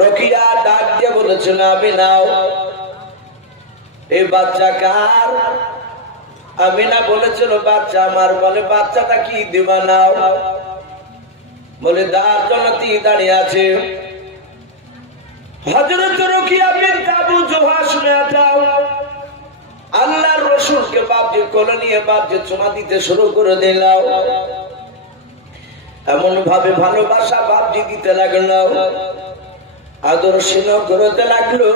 রকিয়া ডাক দিয়ে বলেছিল আমি নাও। এই বাচ্চা কার? আমিনা বলেছিল বাচ্চা আমার। বলে বাচ্চাটা কি দিবা? নাও। বলে দাঁড় জনতি দাঁড়িয়ে আছে। হযরত রকিয়া বিনত আবু জুহাশ মেয়েটাও আল্লাহর রাসূলকে বাপজির কোলে নিয়ে বাপজি চুমা দিতে শুরু করে দিল। এমন ভাবে ভালোবাসা বাপজি দিতে লাগলো, আদর স্নেহ করতে লাগলো।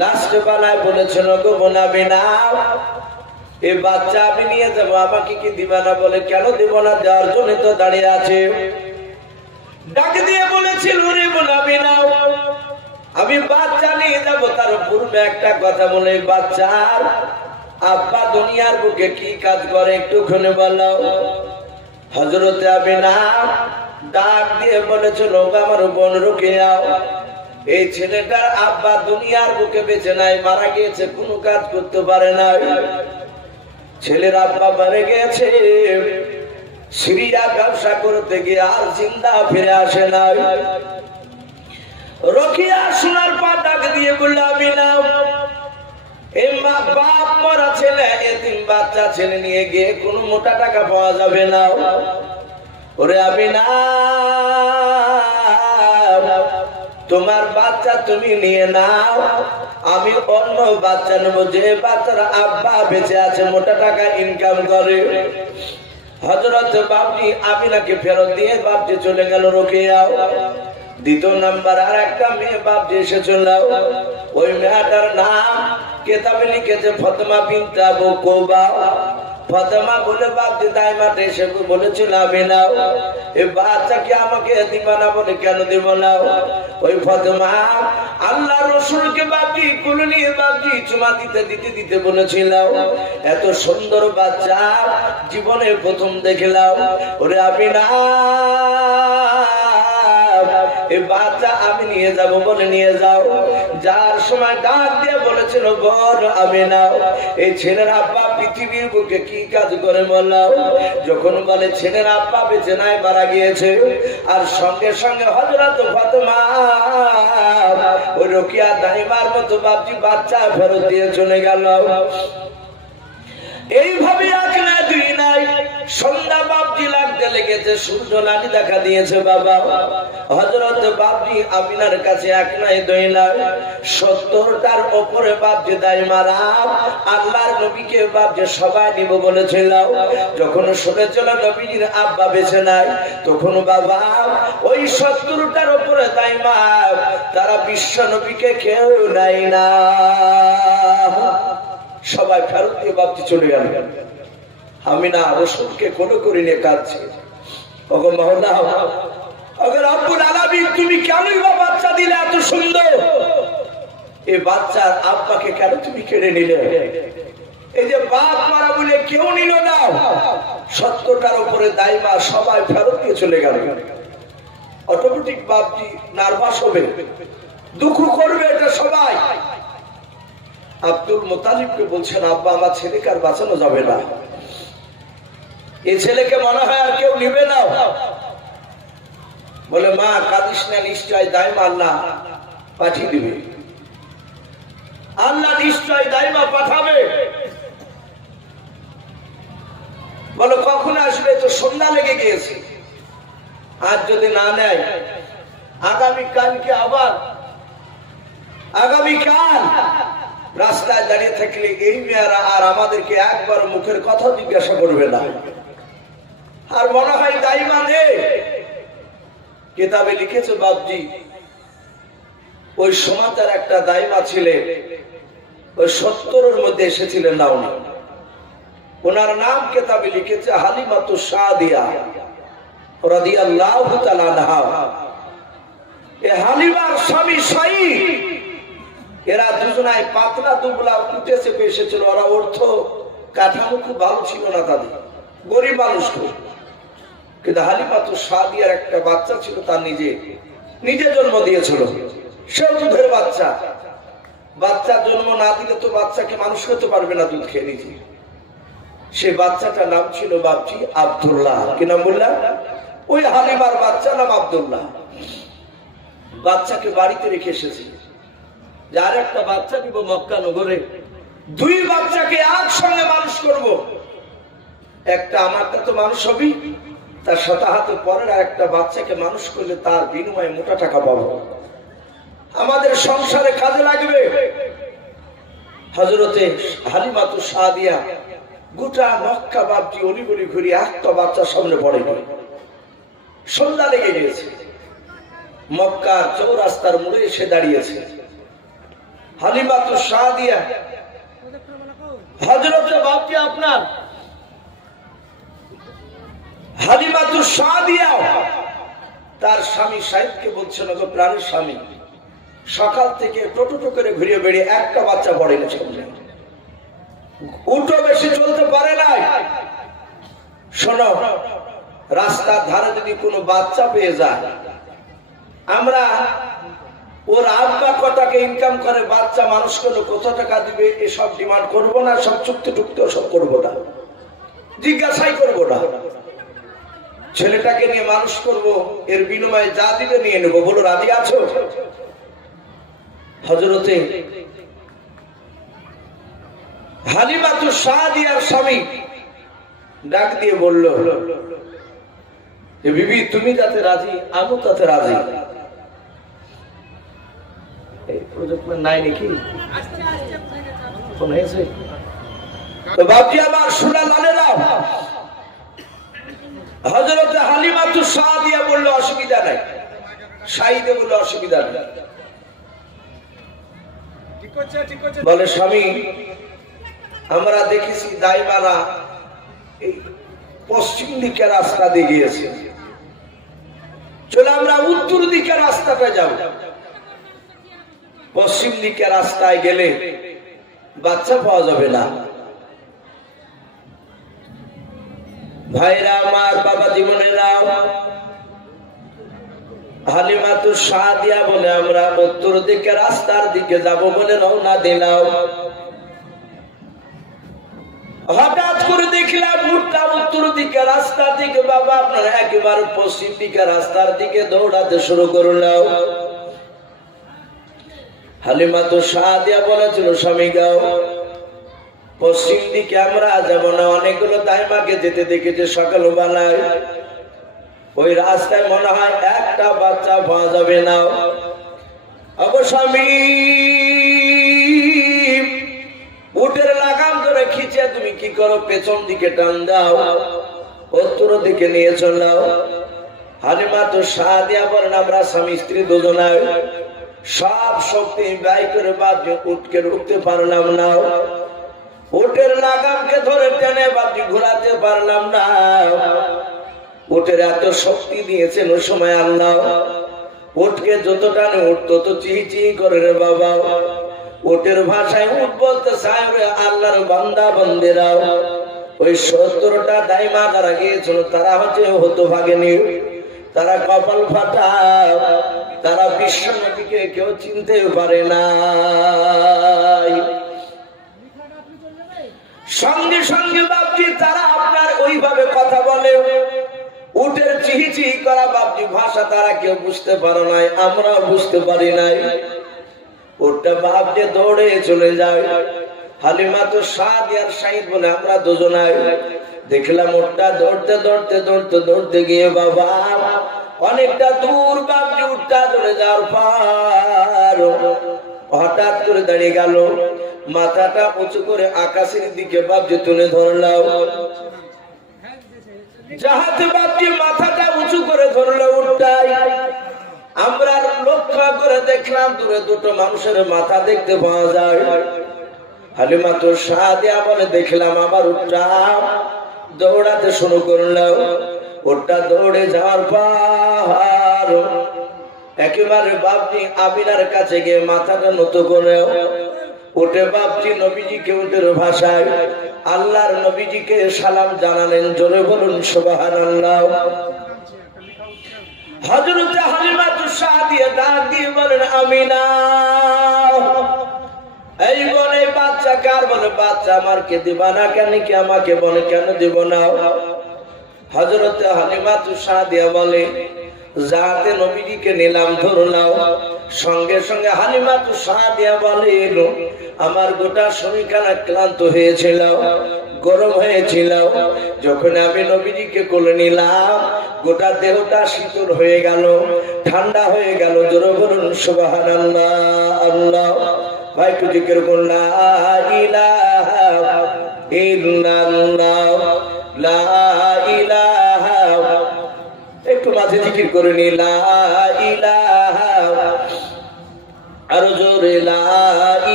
লাস্ট বেলায় বলেছিল গো বোনাবি না, এই বাচ্চা আমি নিয়ে যাবো, আমাকে কি দিবা না? বলে কেন দিব না, দেওয়ার জন্য তো দাঁড়িয়ে আছে। ডাক দিয়ে বলেছিল রে বোনাবি না, আমি বাচ্চা নিয়ে যাবো। তার পূর্বে একটা কথা বলে, বাচ্চার আব্বা দুনিয়ার বুকে কি কাজ করে একটুখানি বলো। হযরতে আমিনা ডাক দিয়ে বলেছিল আমার বোন রুকিয়া, এই ছেলেটার আব্বা দুনিয়ার বুকে বেঁচে নাই, মারা গিয়েছে, কোনো কাজ করতে পারে না। ছেলের আব্বা মারা গিয়েছে, সিরিয়া ব্যবসা করতে গিয়ে আর জিন্দা ফিরে আসে না। রকিয়া শোনার পর ডাক দিয়ে বলল আমিনা, এই মা বাপ মরা ছেলে, এতিম বাচ্চা ছেলে নিয়ে গিয়ে কোনো মোটা টাকা পাওয়া যাবে না। ওরে আমিনা, তোমার বাচ্চা তুমি নিয়ে নাও, আমি অন্য বাচ্চা নেবো, যে বাচ্চার আব্বা বেঁচে আছে, মোটা টাকা ইনকাম করে। হযরত বাপজি আমিনাকে ফেরত দিয়ে বাপজি চলে গেল রকিয়া। দ্বিতীয় নাম্বার আর একটা মেয়ে বাপজি এসেছিল। ওই মেয়েটার নাম কেতাবে লিখেছে ফাতেমা বিনত আবু কুবা। ফাতেমা বলে বাপজি দাইমাতে এসে বলেছিল আমিনা, এই বাচ্চাকে আমাকে দিবা না? বলে কেন দিব না? ওই ফাতেমা আল্লাহর রাসূলকে বাপজি কোলে নিয়ে বাপজি চুমা দিতে দিতে দিতে বলেছিল, এত সুন্দর বাচ্চা জীবনে প্রথম দেখলাম। ওরে আমিনা, এই বাচ্চা আমি নিয়ে যাব। বলে নিয়ে যাও। যার সময় ডাক দিয়ে বলেছিল বোন আমিনা, এই ছেলের আব্বা পৃথিবীর বুকে কি কাজ করে বললাম। যখন বলে ছেলের আব্বা বেঁচে নাই, মারা গিয়েছে, আর সঙ্গে সঙ্গে হযরত ফাতেমা ওই রকিয়া দাইমার মতো বাপজি বাচ্চা ফেরত দিয়ে চলে গেল। এইভাবে আজ না দুই নাই, সন্ধ্যা বাপজি লাগতে লেগেছে, সূর্য লানি দেখা দিয়েছে। বাবা হযরত বাপজি আমিনার কাছে এক নাই দুই নাই 70টার উপরে বাপজি দাইমারা আল্লাহর নবীকে বাপজি সবাই নিব বলেছিল। যখন শুনেছিল নবীর আব্বা বেঁচে নাই, তখন বাবা ওই 70টার উপরে দাইমা তারা বিশ্ব নবীকে কেউ নাই না, সবাই ফেরত দিয়ে বাপজি চলে গেল। আমিনা রাসূলকে কোলে করে নিয়ে কাঁদছে, ওগো মাওলা, ওগো রব্বুল আলামিন, তুমি কেনই বা বাচ্চা দিলে এত সুন্দর? এই বাচ্চার আব্বাকে কেন তুমি কেড়ে নিলে? এই যে বাপ মারা বলে কেউ নিল না, 70টার উপরে দাইমা সবাই ফেরত দিয়ে চলে গেল। অটোমেটিক বাপজি নার্ভাস হবে, দুঃখ করবে, এটা সবাই। আব্দুল মুতালিবকে বলছেন, আব্বা আমার ছেলেকে আর বাঁচানো যাবে না, এই ছেলেকে মনে হয় আর কেউ নিবে না। বলে মা কাঁদিস না, নিশ্চয় দাইমা আল্লাহ পাঠিয়ে দিবে, আল্লাহ নিশ্চয় দাইমা পাঠাবে। বলো কখন আসবে? তো সন্ধ্যা লেগে গিয়েছে, আজ যদি না নেয় আগামীকালকে আবার, আগামীকাল রাস্তায় দাঁড়িয়ে থাকলে এই মেয়েরা আর আমাদেরকে একবার মুখের কথা জিজ্ঞাসা করবে না। আর মনে হয় দাইমা নেই। কিতাবে লিখেছে বাপজি ওই সমাজের একটা দাইমা ছিলেন, ওই 70-এর মধ্যে এসেছিলেন না উনি। ওনার নাম কিতাবে লিখেছে হালিমাতু সাদিয়া রাদিয়াল্লাহু তাআলা আনহা। এই হালিমার স্বামী সাঈদ, এরা দুজনায় পাতলা দুবলা উঠে চেপে এসেছিল। ওরা অর্থ কাঠামো খুব ভালো ছিল না, তাদের গরিব মানুষ খুব। কিন্তু হালিমাতু সাদিয়ার একটা বাচ্চা ছিল, তার নিজে জন্ম দিয়েছিল, সেও দুধের বাচ্চা। বাচ্চা জন্ম না দিলে তো বাচ্চাকে মানুষ করতে পারবে না দুধ খেয়ে নিজে। সে বাচ্চাটার নাম ছিল বাপজি আব্দুল্লাহ। কি নাম বললাম? ওই হালিমার বাচ্চা নাম আব্দুল্লাহ। বাচ্চাকে বাড়িতে রেখে এসেছি, যে আর একটা বাচ্চা নিব মক্কা নগরে, 2 বাচ্চাকে একসঙ্গে মানুষ করব। একটা আমারটা তো মানুষ হবি, তার সাথে হাতে পরের আর একটা বাচ্চাকে মানুষ করলে তার বিনিময়ে মোটা টাকা পাবো, আমাদের সংসারে কাজে লাগবে। হযরতে হালিমাতুস সাদিয়া গোটা মক্কা বাপটি অলিগলি ঘুরে একটা বাচ্চার সামনে পড়ে গেল। সন্ধ্যা লেগে গিয়েছে, মক্কার চৌরাস্তার মোড়ে এসে দাঁড়িয়েছে হালিমাতুস সাদিয়া। হযরতে বাপটি আপনার হালিমাতুস সাদিয়া তার স্বামী সাইদকে বলছে, না গো প্রাণের স্বামী, সকাল থেকে টোটো করে ঘুরে বেরিয়ে একটা বাচ্চা পড়ে গেছে, উঠো বেশি চলতে পারে নাই। শোনো, রাস্তার ধারে যদি কোনো বাচ্চা পেয়ে যায়, আমরা ওর আব্বা কটাকে ইনকাম করে বাচ্চা মানুষ করলে কত টাকা দিবে এসব ডিমান্ড করবো না, সব চুক্তি টুক্তি সব করবো না, জিজ্ঞাসাই করবো না। ছেলেটাকে নিয়ে মানুষ করব, এর বিনিময়ে যা দিবে নিয়ে নেবো, বলো রাজি আছো? হযরতে হালিমাতুস সাদিয়ার স্বামী ডাক দিয়ে বলল, যে বিবি তুমি যাতে রাজি আমিও তাতে রাজি। এই প্রজেক্ট নাই নাকি ফোন হয়েছে তো বাপজি আমার সোনা লালেরা। হযরতে হালিমাতুস সাদিয়া বলল অসুবিধা নাই, সাইদে বলল অসুবিধা নাই। বলে স্বামী, আমরা দেখেছি দাইমারা এই পশ্চিম দিকে রাস্তা দিয়ে গিয়েছে, চলে আমরা উত্তর দিকে রাস্তাটা যাব। পশ্চিম দিকে রাস্তায় গেলে বাচ্চা পাওয়া যাবে না। ভাইরা আমার, বাবা জীবনেরা, হালিমাতুস সাদিয়া বলে আমরা উত্তর দিকে রাস্তার দিকে যাব বলে রওনা দিলাম। হঠাৎ করে দেখলাম উঠটা উত্তর দিকে রাস্তা থেকে বাবা আপনার একেবারে পশ্চিম দিকে রাস্তার দিকে দৌড়াতে শুরু করলাম। হালিমাতুস সাদিয়া বলেছিল, স্বামী গাও পশ্চিম দিকে আমরা যাব না, অনেকগুলো দাইমাকে যেতে দেখেছে সকালবেলায়, ওই রাস্তায় মনে হয় একটা বাচ্চা পাওয়া যাবে না। অবস্বামী উটের লাগাম ধরে খিচে তুমি কি করো, পেছন দিকে টান দাও, উত্তর দিকে নিয়ে চলাও। হালিমাতুস সাদিয়া বলেন, আমরা স্বামী স্ত্রী দুজনায় সব শক্তি ব্যয় করে বাপজি উটকে উঠতে পারলাম না, উটের লাগামকে ধরে টেনে বাপজি ঘোরাতে পারলাম না। উটের এত শক্তি দিয়েছেন ওই সময় আল্লাহ, উটকে যত টানে উঠ তত চিহি চিহি করে রে বাবা। উটের ভাষায় উট বলতে চায়, আল্লাহর বান্দা বান্দেরা, ওই 70টা দাইমা যারা গিয়েছিল তারা হচ্ছে হতভাগিনী, তারা কপাল ফাটা, তারা বিশ্ব নবীকে কেউ চিনতে পারে না। সঙ্গে সঙ্গে বাপজি তারা আপনার ওইভাবে কথা বলে, উটের চিহি চিহি করা বাপজি ভাষা তারা কেউ বুঝতে পারে নাই, আমরা বুঝতে পারি নাই। উটটা বাপজি দৌড়ে চলে যায়। হালিমাতুস সাদিয়ার সাইদ বলে আমরা দুজনাই দেখলাম উটটা দৌড়তে দৌড়তে দৌড়তে দৌড়তে গিয়ে বাবা অনেকটা দূর বাপজি উটটা দৌড়ে যাওয়ার পর হঠাৎ করে দাঁড়িয়ে গেল, মাথাটা উঁচু করে আকাশের দিকে বাপজি তুলে ধরলাম। যাহাতে বাপজি মাথাটা উঁচু করে ধরলো উটটাই, আমরা লক্ষ্য করে দেখলাম দূরে দুটো মানুষের মাথা দেখতে পাওয়া যায়। হালিমাতুস সাদিয়া বলে দেখলাম আবার উটটা দৌড়াতে শুরু করলো। উটটা দৌড়ে যাওয়ার পর একেবারে বাপজি আমিনার কাছে গিয়ে মাথাটা নত করে উঠে বাপজি নবীজিকে উটের ভাষায় আল্লাহর নবীজিকে সালাম জানালেন। জোরে বলুন সুবহানাল্লাহ। হযরতে হালিমাতুস সাদিয়া ডাক দিয়ে বলেন, আমিনা এই বলে বাচ্চা কার? বলে বাচ্চা আমারকে দিবা না কেন? কি আমাকে বলে কেন দিব না? হযরতে হালিমাতুস সাদিয়া বলে, যাতে নবীজিকে নিলাম ধরলাম, সঙ্গে সঙ্গে হালিমাতু সাদিয়া বলেন, আমার গোটা শরীরখানা ক্লান্ত হয়েছিল, গরম হয়েছিল, যখন আমি নবীজিকে কোলে নিলাম গোটা দেহটা শীতল হয়ে গেল, ঠান্ডা হয়ে গেল। জোরে বলুন সুবহানাল্লাহ। আল্লাহ ভাই একটু জিকির করুন, লা ইলাহা ইল্লাল্লাহ, লা ইলাহা, একটু মাঝে জিকির করে নি, লা ইলাহা, আরো জোরে লা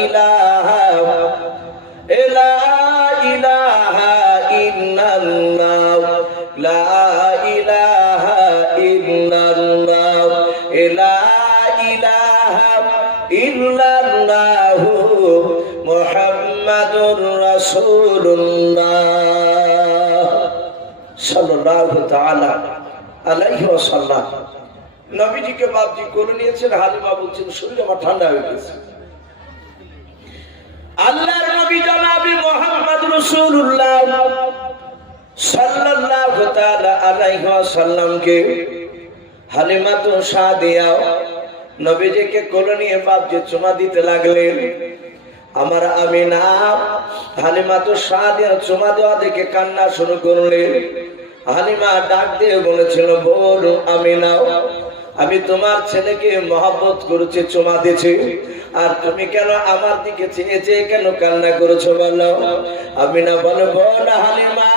ইলাহা, লা ইলাহা ইল্লাল্লাহ, লা ইলাহা ইল্লাল্লাহ, লা ইলাহা ইল্লাল্লাহু মুহাম্মাদুর রাসূলুল্লাহ সাল্লাল্লাহু তাআলা আলাইহি ওয়াসাল্লাম। নবীজিকে বাপজি কোলে নিয়েছেন, হালিমা বলছেন শরীর আমার ঠান্ডা হয়ে গেছে। আল্লাহর নবী জনাব মুহাম্মদ রাসূলুল্লাহ সাল্লাল্লাহু তাআলা আলাইহি ওয়াসাল্লামকে হালিমাতু সাদিয়া নবীজিকে কোলে নিয়ে বাপজি চুমা দিতে লাগলেন। আমার আমিনা হালিমাতু সাদিয়া চুমা দেওয়া দেখে কান্না শুরু করলেন। হালিমা ডাক দিয়ে বলেছিল, বোন আমিনা, আমি তোমার ছেলেকে মহব্বত করেছি, চুমা দিয়েছি, আর তুমি কেন আমার দিকে চেয়ে চেয়ে কেন কান্না করেছো বলো? আমিনা বলে, বোন হালিমা,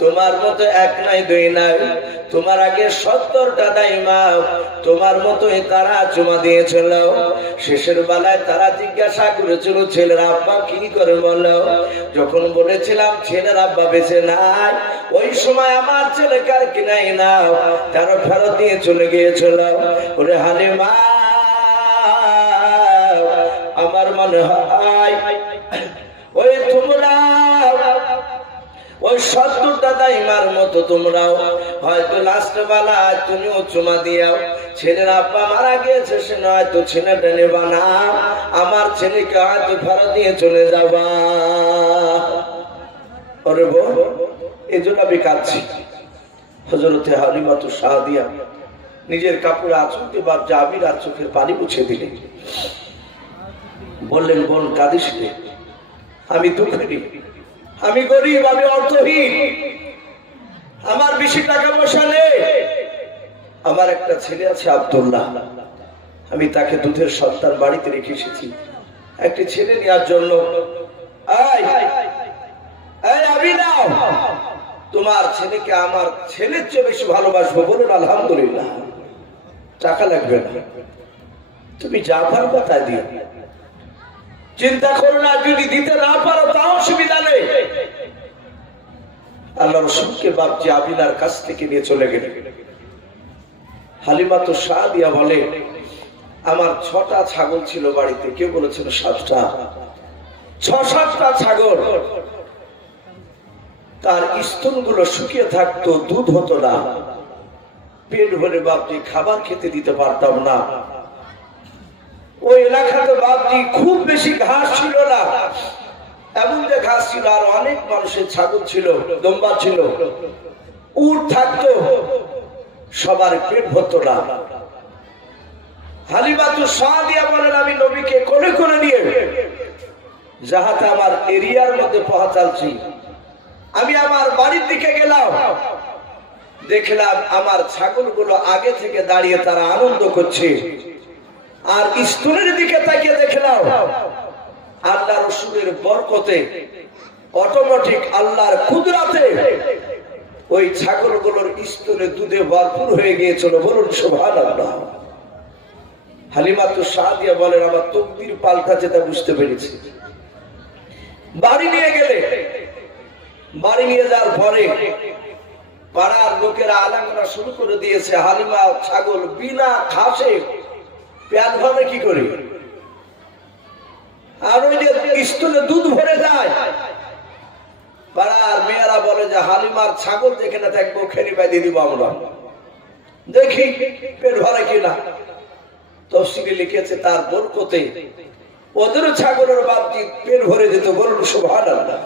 তোমার মতো এক নাই দুই নাই, তোমার আগে 70টা দাইমা তোমার মতোই তারা চুমা দিয়েছিল। শেষের বেলায় তারা জিজ্ঞাসা করেছিল ছেলের আব্বা কি করে বলো? যখন বলেছিলাম ছেলের আব্বা বেঁচে নাই, ওই সময় আমার ছেলে কার কিনাই না তারা ফেরত দিয়ে চলে গিয়েছিল। ওরে হালিমা, আমার মনে হয় ওই তোমরা ওই 70টা দাইমার মতো তোমরাও হয়তো লাস্ট বেলায় তুমিও চুমা দিয়াও, ছেলের আব্বা মারা গিয়েছে সে হয়তো ছেলেটা নেবা না, আমার ছেলেকে হয়তো ফেরত দিয়ে চলে যাবা। ওরে বোন, এই জন্য আমি কাঁদছি। হযরতে হালিমাতু সাদিয়া নিজের কাপড়ে আঁচলতে বাপ জাবির আর চোখের পানি মুছে দিলেন, বললেন, বোন কাঁদিস নে, আমি দুঃখিনী, আমি গরিব, আমি অর্থহীন, আমার বেশি টাকা পয়সা নেই, আমার একটা ছেলে আছে আব্দুল্লাহ, আমি তাকে দুধের সন্তান বাড়িতে রেখে এসেছি একটি ছেলে নেওয়ার জন্য। আমি নাও, তোমার ছেলেকে আমার ছেলের চেয়ে বেশি ভালোবাসবো, বলুন আলহামদুলিল্লাহ। টাকা লাগবে না, তুমি যা পারবা তাই দিও, চিন্তা করো না, যদি দিতে না পারো তাও অসুবিধা নেই। আল্লাহ রাসূলকে বাপজি আমিনার কাছ থেকে নিয়ে চলে গেলেন। হালিমাতু সাদিয়া বলে, আমার 6টা ছাগল ছিল বাড়িতে, কেউ বলেছিল 7টা, 6-7টা ছাগল, তার স্তনগুলো শুকিয়ে থাকতো, দুধ হতো না, পেট ভরে বাপজি খাবার খেতে দিতে পারতাম না। ওই এলাকাতে বাপজি খুব বেশি ঘাস ছিল না, এমন যে ঘাস ছিল, আর অনেক মানুষের ছাগল ছিল, দম্বা ছিল, উট থাকতো, সবার পেট ভরতো না। হালিমাতু সাদিয়া বলেন, আমি নবীকে কোলে কোলে নিয়ে যাহাতে আমার এরিয়ার মধ্যে পৌঁছাচ্ছি, আমি আমার বাড়ির দিকে গেলাম, দেখলাম আমার ছাগলগুলো আগে থেকে দাঁড়িয়ে তারা আনন্দ করছে, আর স্তনের দিকে তাকিয়ে দেখলাম আল্লাহ রাসূলের বরকতে অটোমেটিক আল্লাহর কুদরতে ওই ছাগলগুলোর স্তনে দুধে ভরপুর হয়ে গিয়েছিল, বলুন সুবহানাল্লাহ। হালিমাতু সাদিয়া বলেন, আমার তকদির পাল্টাছে তা বুঝতে পেরেছি। বাড়ি নিয়ে গেলে, বাড়ি নিয়ে যাওয়ার পরে পাড়ার লোকেরা আলাঙ্গনা শুরু করে দিয়েছে, হালিমা ছাগল বিনা ঘাসে পেট ভরে কি করে, আর ওই যে স্তনে দুধ ভরে যায়। পাড়ার মেয়েরা বলে যে হালিমার ছাগল দেখে না থাকবো, খেলি বাই দিয়ে দিব আমরা, দেখি পেট ভরে কিনা। তফসিরে লিখেছে তার বরকতে ওদের ছাগলের বাপজি পেট ভরে যেত, বলুন সুবহানাল্লাহ।